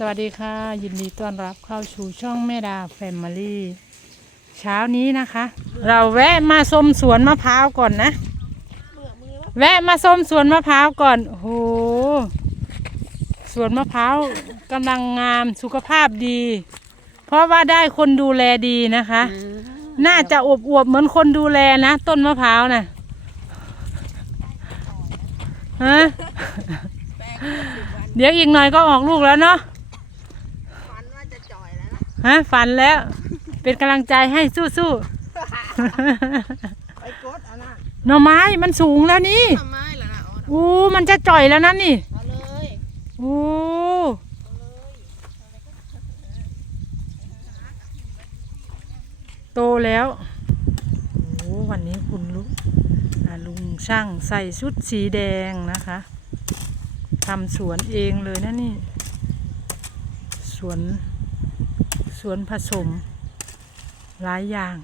สวัสดีค่ะ ยินดีต้อนรับเข้าสู่ช่องแม่ดาแฟมิลี่เช้านี้นะคะ เราแวะมาชมสวนมะพร้าวก่อนนะ แวะมาชมสวนมะพร้าวก่อนโอ้โหสวนมะพร้าวกำลังงามสุขภาพดี เพราะว่าได้คนดูแลดีนะคะ น่าจะอวบอวบเหมือนคนดูแลนะ ต้นมะพร้าวนะฮะเดี๋ยวอีกหน่อยก็ออกลูกแล้วเนาะ ฝันว่าจะจ่อยแล้วนะ ฮะฝันแล้ว เป็นกำลังใจให้สู้ไปกดเอานะๆหน่อไม้มันสูงแล้วนี่ทำไมล่ะนะเอาอู้มันจะจ่อยแล้วนะนี่เอาเลยโอ้โตแล้วโอ้วันนี้คุณลุงอ่าลุงช่างใส่ชุดสีแดงนะคะทำสวนเองเลยนะนี่ สวน สวนผสม หลายอย่าง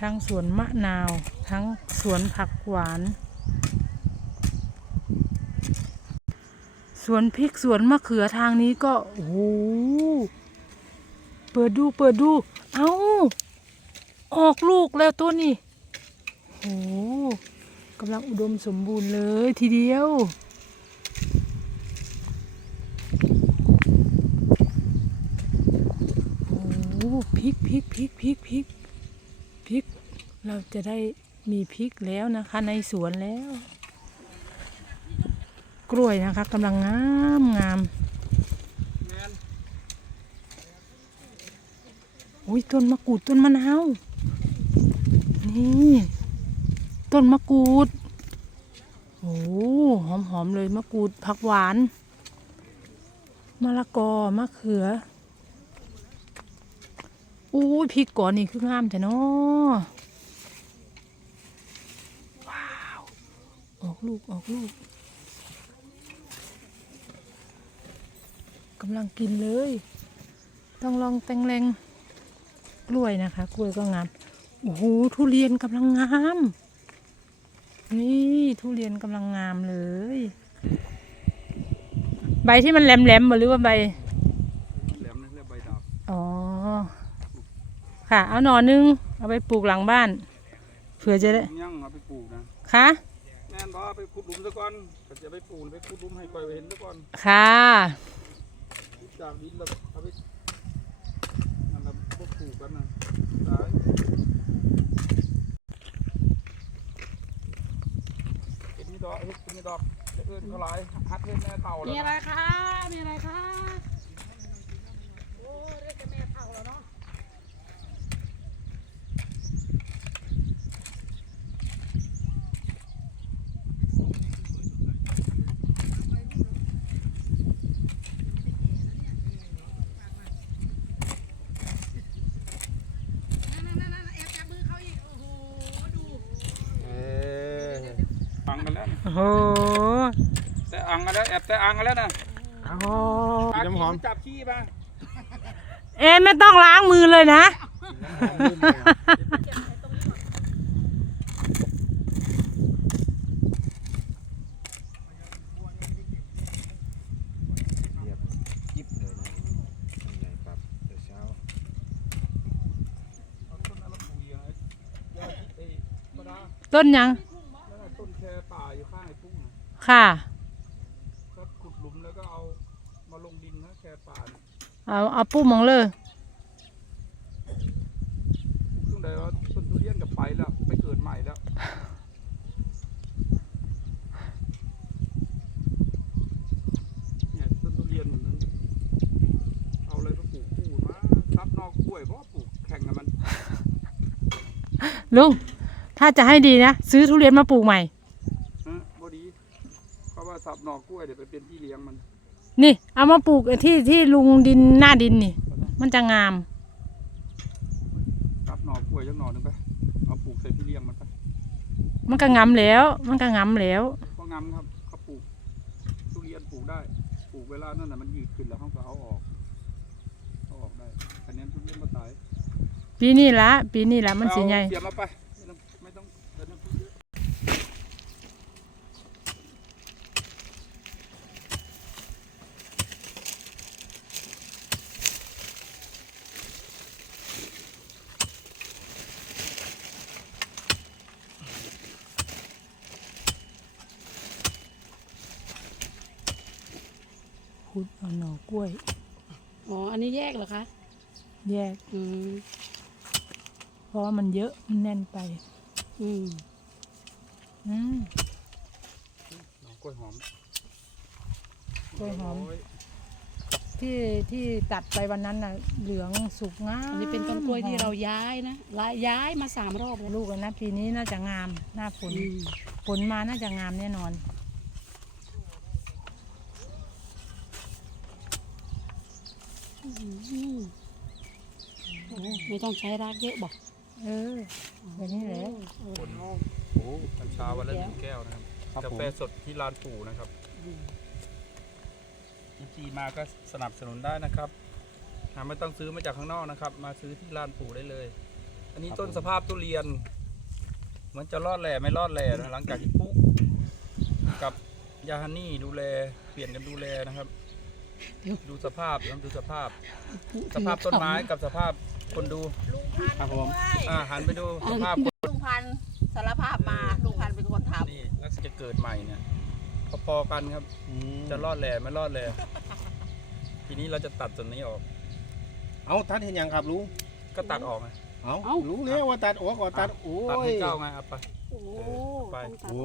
ทั้งสวนมะนาว ทั้งสวนผักหวาน สวนพริกสวนมะเขือทางนี้ก็โอ้โหเปิดดูเปิดดู เอาออกลูกแล้วตัวนี้โอ้โห กำลังอุดมสมบูรณ์เลยทีเดียวโอ้โหพริกพริกพริกพริกพริกพริก เราจะได้มีพริกแล้วนะคะในสวนแล้ว กล้วยนะคะกำลังงามงามอุ้ยต้นมะกรูดต้นมะนาว นี่ ต้นมะกรูด โอ้หอมหอมๆเลยมะกรูดผักหวาน มะละกอ มะเขืออู้ยพริกก่อนนี่คืองามแต่เนาะว้าว ออกลูกออกลูกกำลังกินเลย ต้องลองแตงแรงกล้วยนะคะ กล้วยก็งาม โอ้โห ทุเรียนกำลังงาม นี่ทุเรียนกำลังงามเลย ใบที่มันแหลมๆหรือว่าใบแหลมนะเรียกใบดาบอ๋อ ค่ะ เอาหน่อนึง เอาไปปลูกหลังบ้าน เผื่อจะได้ผมยังเอาไปปลูกนะค่ะแม่นบ่ไปขุดหลุมซะก่อนก็จะไปปลูกไปขุดหลุมให้ก่อยไปเห็นซะก่อนค่ะจากดินแล้วเอาไปอันนั้นพวกปลูกกันนะตาย เป็ดกเฮ็ดเป็นดอกจะเอื้อนเท่าหลายฮัดเฮ็ดแม่เต่าแล้วนี่อะไรคะ มีอะไรคะ โอ้เรียกจะแม่เท่าแล้วเนาะ เอออังกันแล้วนะ โอ้โหแต่อังกันแล้วแอบแต่อังกันแล้วนะโอ้โหน้ำหอมจับขี้บ้างเอ็ไม่ต้องล้างมือเลยนะยิบเลยนะทำไงครับเดี๋ยวเช้าเอาต้นอะไรปลูกอย่าง ค่ะ ก็ขุดหลุมแล้วก็เอามาลงดินนะแคป่าน่ะเอาเอาปุ้มมองเลยซึ่งใดว่าต้นทุเรียนกับไปแล้วไปเกิดใหม่แล้ว เนี่ยต้นทุเรียนเหมือนนั้นเอาอะไรมาปลูกคู่มาซับนอกกล้วยเพราะว่าปลูกแข่งกับมัน ลุง ถ้าจะให้ดีนะ ซื้อทุเรียนมาปลูกใหม่ฮะพอดี เพราะว่าซับนอกกล้วยเดี๋ยวไปเป็นที่เลี้ยงมันนี่ เอามาปลูกที่ที่ลุงดินหน้าดินนี่ มันจะงามซับนอกกล้วยจักหน่อหนึงไปเอาปลูกใส่ที่เลี้ยงมันไปมันก็งามแล้ว มันก็งามแล้ว ก็งามครับเขาปลูกทุเรียนปลูกได้ปลูกเวลานั่นน่ะมันยืดขึ้นแล้วเขาก็เอาออกเอาออกได้คะแนนทุเรียนมาตายปีนี้ละ ปีนี้ละมันสีใหญ่ เอาเสียบมาไปไม่ต้องไม่ต้อง ขุดเอาหน่อกล้วย อ๋อ อันนี้แยกเหรอคะ แยก อืม เพราะว่ามันเยอะมันแน่นไป อืม อืมกล้วยหอมกล้วยหอมโยที่ที่ตัดไปวันนั้นน่ะ เหลืองสุกงามอันนี้เป็นต้นกล้วยที่เราย้ายนะลาย้ายมาสามรอบแล้วลูกเลยนะปีนี้น่าจะงามหน้าฝนอืมฝนมาน่าจะงามแน่นอน อืมโอ้ ไม่ต้องใช้รากเยอะบอกเออแบบนี้แหละโอ้คนโหโอ้กัญชาวันละหนึ่งแก้วนะครับครับกาผมแฟสดที่ร้านปู่นะครับอีจีมาก็สนับสนุนได้นะครับหาไม่ต้องซื้อมาจากข้างนอกนะครับ มาซื้อที่ร้านปู่ได้เลย อันนี้ต้นสภาพทุเรียน เหมือนจะรอดแหล่ไม่รอดแหล่นะหลังจากที่ปุ๊กับยาฮันนี่ดูแลเปลี่ยนกันดูแลนะครับ ดูสภาพต้องดูสภาพ สภาพต้นไม้กับสภาพคนดูลุงพันธุ์ครับผมด้วยอ่าหันไปดูสภาพคนลุงพันธุ์สารภาพมาลุงพันธุ์เป็นคนทำนี่แล้วจะเกิดใหม่เนี่ยพอๆกันครับอืมจะรอดแหล่ไม่รอดแหล่ทีนี้เราจะตัดส่วนนี้ออก เอาตัดเห็นยังครับลุงก็ตัดออกไงเอารู้แล้วว่าตัดออกก่อนตัดโอ้ตัดยให้เจ้าไงเอาไป โอ้ไปต้องตัดโอ้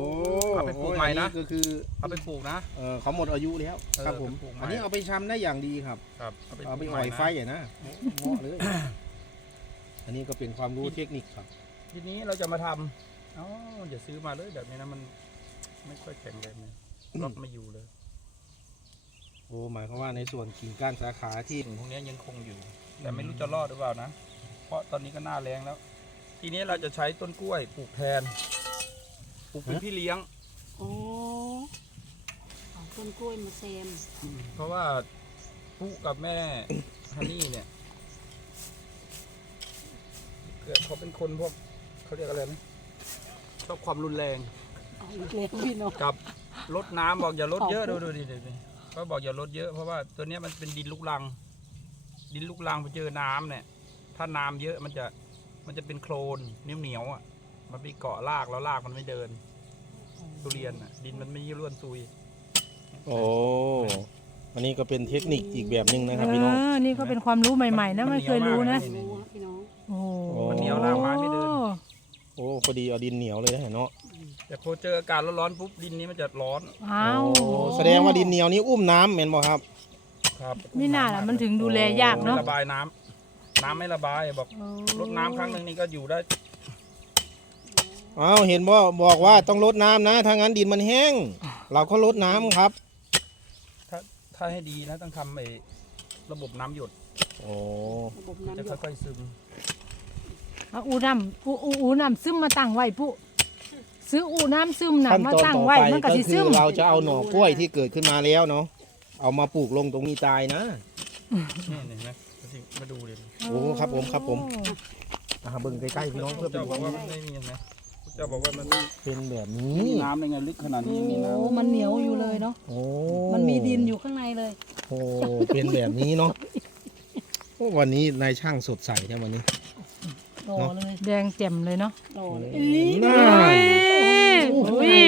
เอาไปปลูกใหม่นะ ก็คือเอาไปปลูกนะ เออเขาหมดอายุแล้วเออครับผม ไปปลูกใหม่ อันนี้เอาไปชำได้อย่างดีครับ ครับเอาไปปลูกอ่อยใหม่นะไฟอะนะเหมาะเลย อันนี้ก็เป็นความรู้เทคนิคครับ ทีนี้เราจะมาทำอ๋ออย่าซื้อมาเลยแบบนี้นะมัน ไม่ค่อยแข็งแรงเลยล็อกไม่อยู่เลยโอ้หมายความว่าในส่วนกิ่งก้านสาขาที่สิ่งพวกนี้ยังคงอยู่ แต่ไม่รู้จะรอดหรือเปล่านะ เพราะตอนนี้ก็หน้าแรงแล้ว ทีนี้เราจะใช้ต้นกล้วยปลูกแทนปลูกเป็นพี่เลี้ยง โอ้เอาต้นกล้วยมาแซมเพราะว่าปุ๊กับแม่ฮันนี่เนี่ยเกิดเขาเป็นคนพวกเขาเรียกอะไรนะชอบความรุนแรงเอาอีกแล้วพี่น้องกับลดน้ำบอกอย่าลดเยอะขดูอบคุณดูดิดูดิก็บอกอย่าลดเยอะเพราะว่าตัวเนี้ยมันเป็นดินลูกรัง ดินลูกรังพอเจอน้ำเนี่ย ถ้าน้ำเยอะมันจะ มันจะเป็นโคลนเหนียวเหนียวๆอะ มันไปเกาะรากแล้วรากมันไม่เดิน ทุเรียนอะ ดินมันไม่ร่วนซุย โอ้อันนี้ก็เป็นเทคนิคอีกแบบหนึ่งนะครับเอพี่น้องอนี่ก็เป็นความรู้ใหม่ๆนะมันไม่เคยรู้นะเหนียวโอ้มากพี่น้องโอ้โหมันเหนียวรากไม้ไม่เดิน โอ้พอดีเอาดินเหนียวเลยนะเนาะแต่พอเจออากาศร้อนๆปุ๊บดินนี้มันจะร้อน อ้าวโอ้แสดงว่าดินเหนียวนี้อุ้มน้ำเหม็นบ่ครับ ครับไม่น่าล่ะมันถึงดูแลยากไม่เนาะระบายน้ำ น้ำไม่ระบายบอกโอ้รดน้ำครั้งหนึ่งนี่ก็อยู่ได้ เอาเห็นบ่บอกว่าต้องลดน้ำนะ ถ้างั้นดินมันแห้ง เราก็ลดน้ำครับ ถ้าถ้าให้ดีนะต้องทำไอ้ระบบน้ำหยดโอ้ระบบจะน้ำหยดค่อยๆซึม เอาอูน้ำอูอูอูน้ำซึมมาตั้งไว้ปุ๊ซื้ออูน้ำซึมน่ะขั้นมาตอนตั้งต่อไว้ไปมันก็ก็สิคืซึอมเราจะเอาหน่อกล้วยที่เกิดขึ้นมาแล้วเนาะเอามาปลูกลงตรงนี้ตายนะนี่เห็นไหม มาดูดิโอ้ครับผมครับผมอ่าเบิ่งใกล้ๆพี่น้องเพื่อเป็นเจ้าบอกว่ามันไม่มีเห็นไหมเจ้าบอกว่ามันไม่เป็นแบบมีนี้น้ำในไงลึกขนาดนี้ยังมีน้โอ้มันเหนียวอยู่เลยเนาะโอ้มันมีดินอยู่ข้างในเลย โอ้เป็นแบบนี้เนาะโอ้วันนี้นายช่างสดใสใช่วันนี้ โตเลยแดงแจ่มเลยเนาะโตเลย น่า